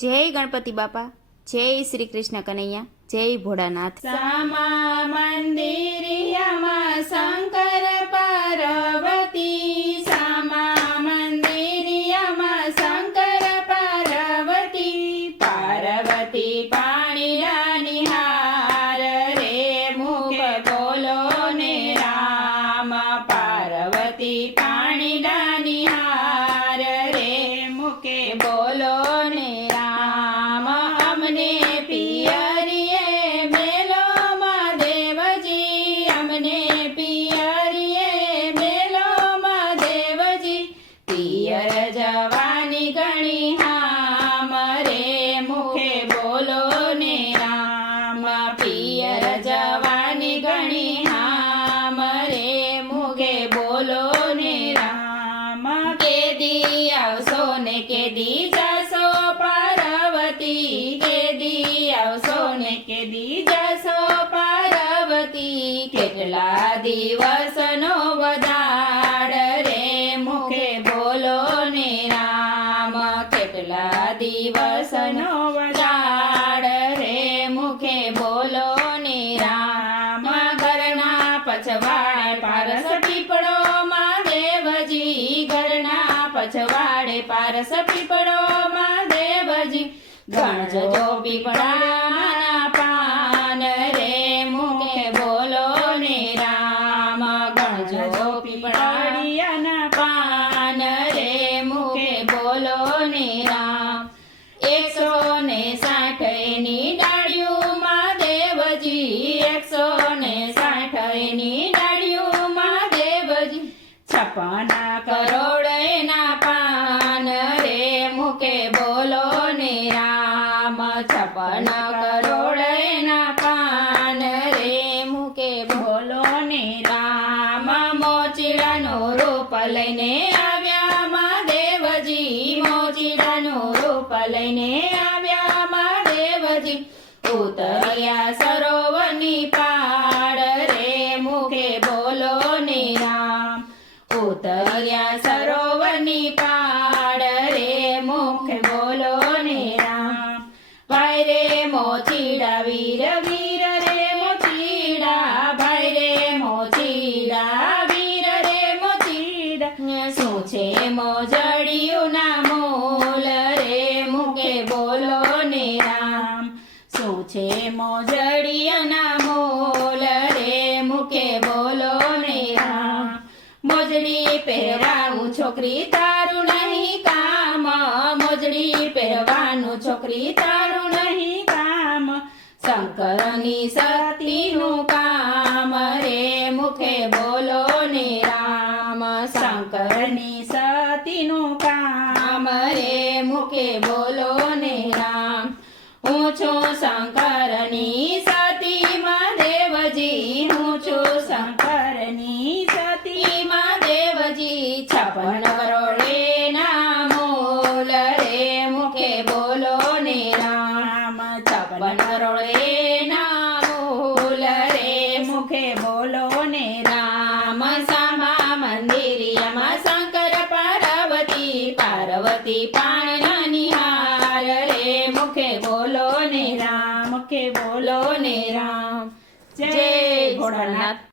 જય ગણપતિ બાપા, જય શ્રી કૃષ્ણ કનૈયા, જય ભોળાનાથ। સામા મંદિરિયામાં શંકર પાર્વતી, સામા મંદિરિયામાં શંકર પાર્વતી, પાર્વતી પાણીના નિહાર રે મુખ બોલો ને રામ, પાર્વતી પાણીના નિહાર રે મુખે બોલો ને રામ, અમને પિયરીએ મેલો મહાદેવજી, અમને પિયરીએ મેલો મહાદેવજી, પિયર જવાની ઘણી હામ રે મુખે બોલો ને રામ, પિયર જવાની ઘણી હામ રે મુખે બોલો ને રામ, કેદી આવશો ને કેદી જશો પાર્વતી, કેદી આવશો ને કેદી જશો પાર્વતી, કેટલા દિવસનો વધાડ રે મુખે બોલો ને રામ, કેટલા દિવસનો વધાડ રે મુખે બોલો ને રામ, ઘરના પછવાડે પારસ પીપળો મહાદેવજી, ઘરના પછવાડે પારસ પીપળો મહાદેવજી, ગણજો પીપળાના પાન રે મુખે બોલો ને રામ, ગણજો પીપળાના પાન રે મુખે બોલો ને રામ, 160 ની ડાળિયું મહાદેવજી, 160 ની ડાળિયું મહાદેવજી, 56 કરોડ એના પાન રે મુખે બોલો ને રામ, 56 કરોડ એના પાન રે મુખે બોલો ને રામ, મોચીડાનું રૂપ લઈને આવ્યા મહાદેવજી, મોચીડાનું રૂપ લઈને આવ્યા મહાદેવજી, ઉતર્યા સરોવરની પાળ રે મુખે બોલો ને રામ, ઉતર્યા સરોવરની પાળ રે મુખે બોલો ને રામ, ભાઈ રે મોચીડા વીર વીર રે મોચીડા, ભાઈ રે મોચીડા વીર રે મોચીડા, શું છે મોજડિયું ના મોલ રે મુખે બોલો ને રામ, શું છે મોજડિયાના મોલ રે મુખે બોલો ને રામ, મોજડી પહેરાવું છોકરી તારું નહીં કામ, મોજડી પહેરવાનું છોકરી તારું નહીં કામ, શંકરની સતીનું કામ રે મુખે બોલો ને રામ, શંકરની સતીનું કામ રે મુખે બોલો ને રામ, હું છું શંકર